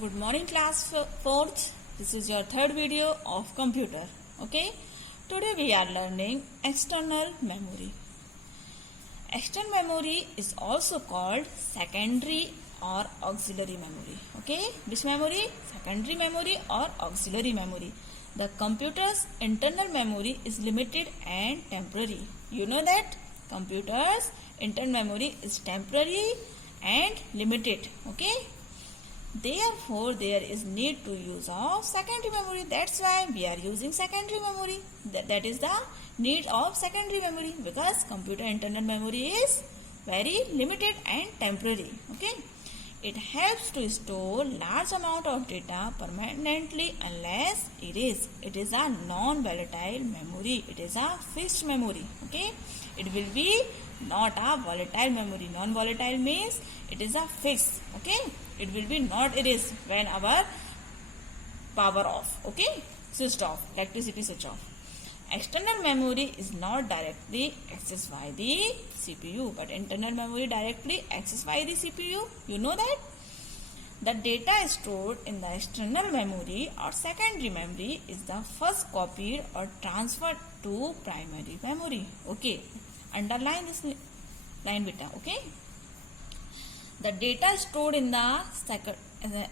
Good morning class 4th. This is your third video of computer. Okay. Today we are learning external memory. External memory is also called secondary or auxiliary memory. Okay. Which memory? Secondary memory or auxiliary memory. The computer's internal memory is limited and temporary. You know that computer's internal memory is temporary and limited. Okay. Therefore, there is need to use of secondary memory. That's why we are using secondary memory. That is the need of secondary memory, because computer internal memory is very limited and temporary. Okay, it helps to store large amount of data permanently unless erased. It is a non-volatile memory. It is a fixed memory. Okay, it will be not a volatile memory. Non-volatile means it is a fixed. Okay, it will be not erased when our power off. Okay, switched off, electricity switch off. External memory is not directly accessed by the CPU, but internal memory directly accessed by the CPU. You know that the data stored in the external memory or secondary memory is the first copied or transferred to primary memory. Okay, underline this line beta. Okay, the data stored in the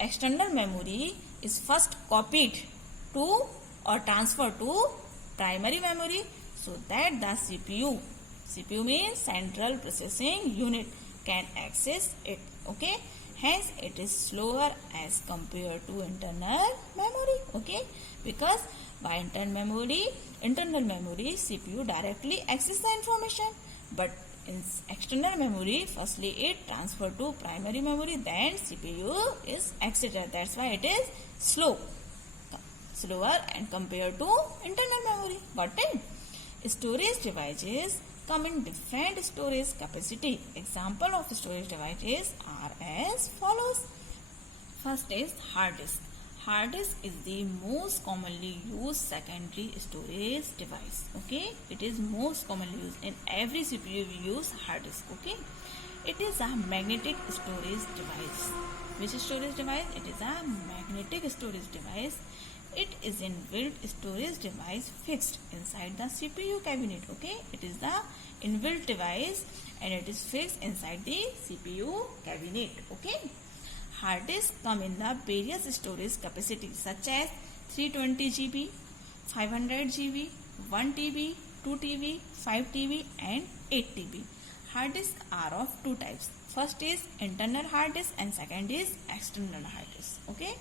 external memory is first copied to or transferred to primary memory so that the CPU means central processing unit, can access it. Okay, hence it is slower as compared to internal memory. Okay, because by internal memory CPU directly access the information, but in external memory firstly it transferred to primary memory, then CPU is accessed. That's why it is slower and compared to internal memory. Got it? Storage devices come in different storage capacity. Example of storage devices are as follows. First is hard disk. Hard disk is the most commonly used secondary storage device. Okay, it is most commonly used in every CPU. We use hard disk. Okay, it is a magnetic storage device. Which storage device? It is a magnetic storage device. It is inbuilt storage device fixed inside the CPU cabinet. Okay, it is the inbuilt device and it is fixed inside the CPU cabinet. Okay, hard disk come in the various storage capacities such as 320 GB, 500 GB, 1 TB, 2 TB, 5 TB and 8 TB. Hard disks are of two types. First is internal hard disk and second is external hard disk. Okay,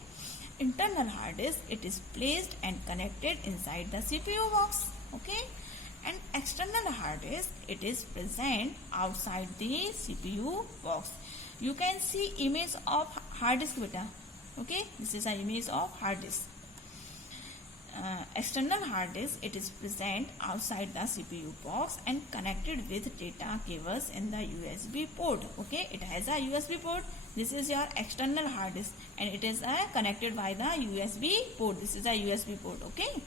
internal hard disk, it is placed and connected inside the CPU box. Okay, and external hard disk, it is present outside the CPU box. You can see image of hard disk beta. Okay, this is an image of hard disk. External hard disk, it is present outside the CPU box and connected with data cables in the USB port. Okay, it has a USB port. This is your external hard disk and it is connected by the USB port. This is a USB port. Okay,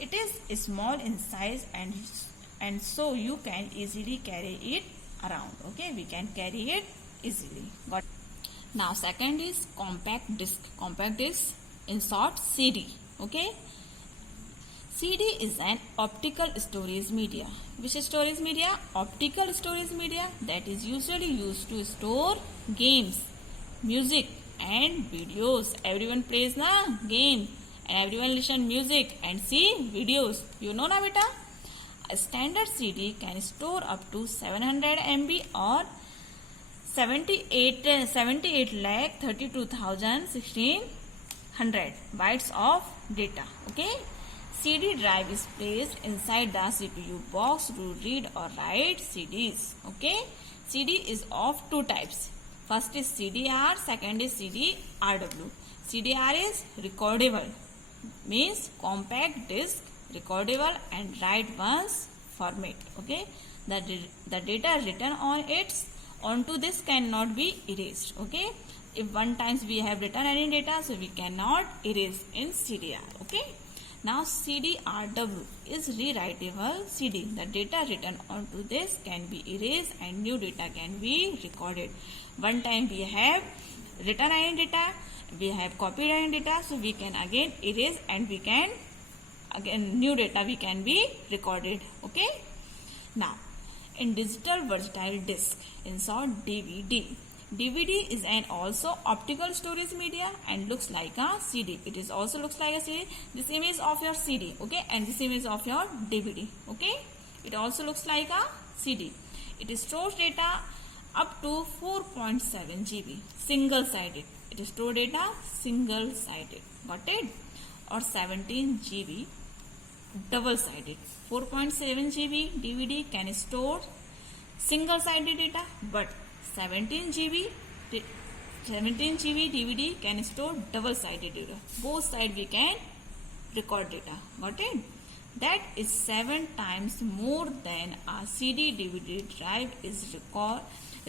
it is small in size and so you can easily carry it around. Okay, we can carry it easily. Got now second is compact disc. Compact disc, in short CD. Okay, CD is an optical storage media. Which storage media? Optical storage media, that is usually used to store games, music and videos. Everyone plays na game and everyone listen music and see videos. You know na beta? A standard CD can store up to 700 MB or 78 lakh 32,1600 bytes of data. Okay, CD drive is placed inside the CPU box to read or write CDs. Okay, CD is of two types. First is CDR, second is CDRW. CDR is recordable, means compact disc, recordable and write once format. Okay, the data written onto this cannot be erased. Okay, if one times we have written any data, so we cannot erase in CDR. Okay, now CDRW is rewritable CD. The data written onto this can be erased and new data can be recorded. One time we have written any data we have copied any data, so we can again erase and we can again new data we can be recorded. Okay. Now, in digital versatile disk, in short DVD. DVD is an also optical storage media and looks like a CD. It is also looks like a CD. This image of your CD, okay, and this image of your DVD, okay. It also looks like a CD. It stores data up to 4.7 GB, single-sided. It stores data single-sided, got it? Or 17 GB, double-sided. 4.7 GB DVD can store single-sided data, but 17 GB DVD can store double-sided data. Both sides we can record data. Got it? That is 7 times more than a CD DVD drive is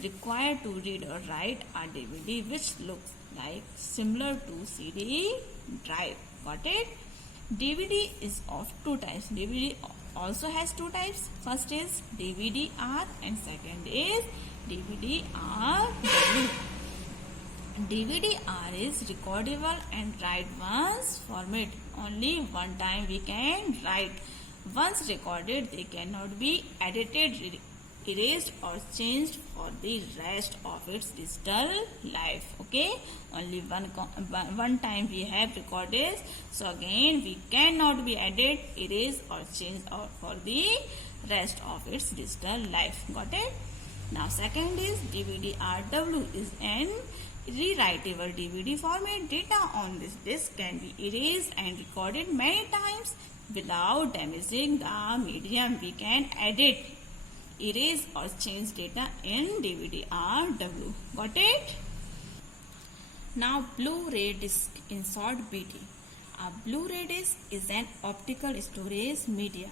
required to read or write a DVD, which looks like similar to CD drive. Got it? DVD is of two types. DVD also has two types. First is DVD-R and second is DVD-RW. DVD-R is recordable and write once format. Only one time we can write. Once recorded, they cannot be edited, erased or changed for the rest of its digital life. Okay, only one time we have recorded, so again we cannot be added, erased or changed for the rest of its digital life. Got it? Now second is DVD-RW is an rewritable DVD format. Data on this disk can be erased and recorded many times without damaging the medium. We can edit, erase or change data in DVD-RW. Got it? Now Blu-ray disc, in short BD. A Blu-ray disc is an optical storage media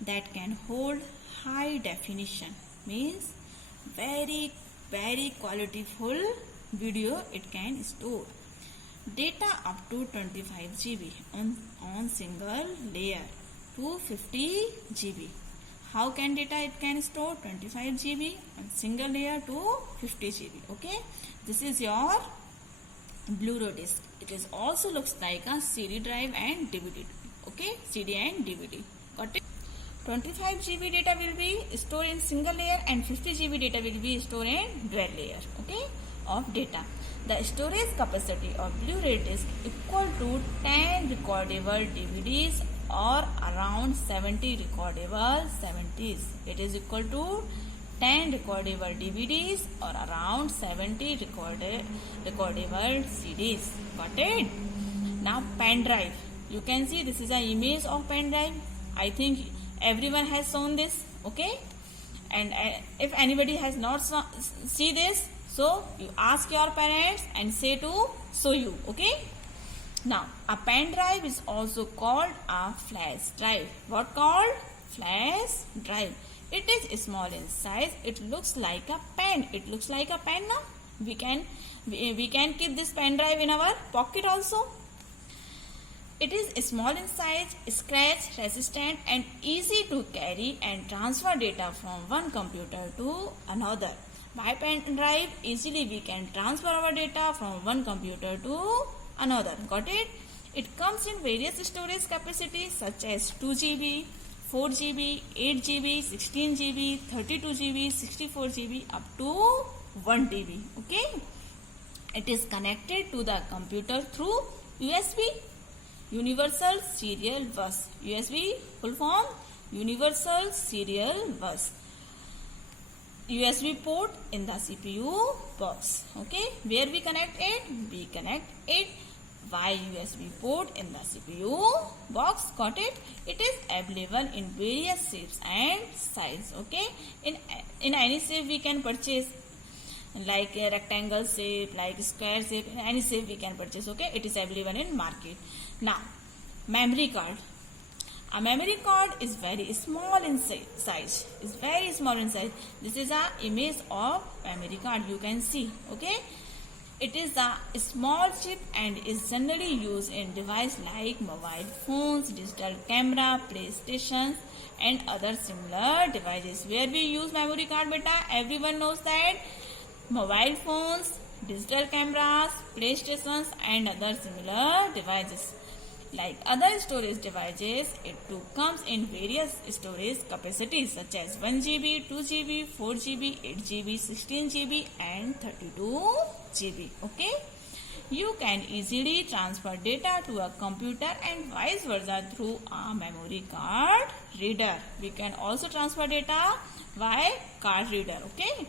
that can hold high definition, means very qualityful video. It can store data up to 25 GB on single layer to 50 GB. How can data it can store 25 GB on single layer to 50 GB? Okay, this is your Blu-ray disc. It is also looks like a CD drive and DVD. Okay, CD and DVD. Got it? 25 GB data will be stored in single layer and 50 GB data will be stored in dual layer, okay, of data. The storage capacity of Blu-ray disc equal to 10 recordable DVDs or around 70 recordable 70s. It is equal to 10 recordable DVDs or around 70 recordable CDs. Got it? Now pen drive. You can see this is an image of pen drive. I think everyone has shown this, okay? And if anybody has not see this, so you ask your parents and say to show you, okay? Now a pen drive is also called a flash drive. What called? Flash drive. It is small in size. It looks like a pen. It looks like a pen now. We can keep this pen drive in our pocket also. It is small in size, scratch resistant and easy to carry and transfer data from one computer to another. By pen drive, easily we can transfer our data from one computer to another. Got it? It comes in various storage capacities such as 2 GB, 4 GB, 8 GB, 16 GB, 32 GB, 64 GB up to 1 TB. Okay? It is connected to the computer through USB, Universal Serial Bus. USB full form Universal Serial Bus. USB port in the CPU box. Okay, where we connect it? We connect it via USB port in the CPU box. Got it? It is available in various shapes and sizes. Okay, in any shape we can purchase, like a rectangle shape, like square shape, any shape we can purchase. Okay, it is available in market. Now memory card. A memory card is very small in size. It's very small in size. This is a image of memory card. You can see. Okay, it is a small chip and is generally used in devices like mobile phones, digital camera, PlayStation, and other similar devices. Where we use memory card, beta? Everyone knows that mobile phones, digital cameras, PlayStations and other similar devices. Like other storage devices, it too comes in various storage capacities such as 1 GB, 2 GB, 4 GB, 8 GB, 16 GB and 32 GB. Okay. You can easily transfer data to a computer and vice versa through a memory card reader. We can also transfer data via card reader. Okay.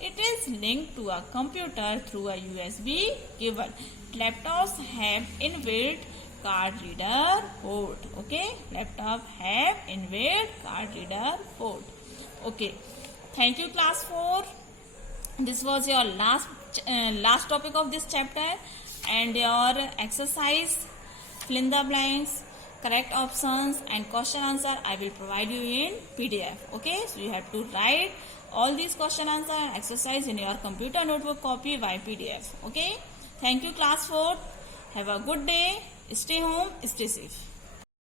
It is linked to a computer through a USB cable. Laptops have inbuilt card reader port. Okay. Laptop have inbuilt card reader port. Okay. Thank you class 4. This was your last topic of this chapter, and your exercise, fill in the blanks, correct options and question answer I will provide you in PDF. Okay, so you have to write all these question answer and exercise in your computer notebook copy by PDF. Okay, thank you class 4. Have a good day. Stay home, stay safe.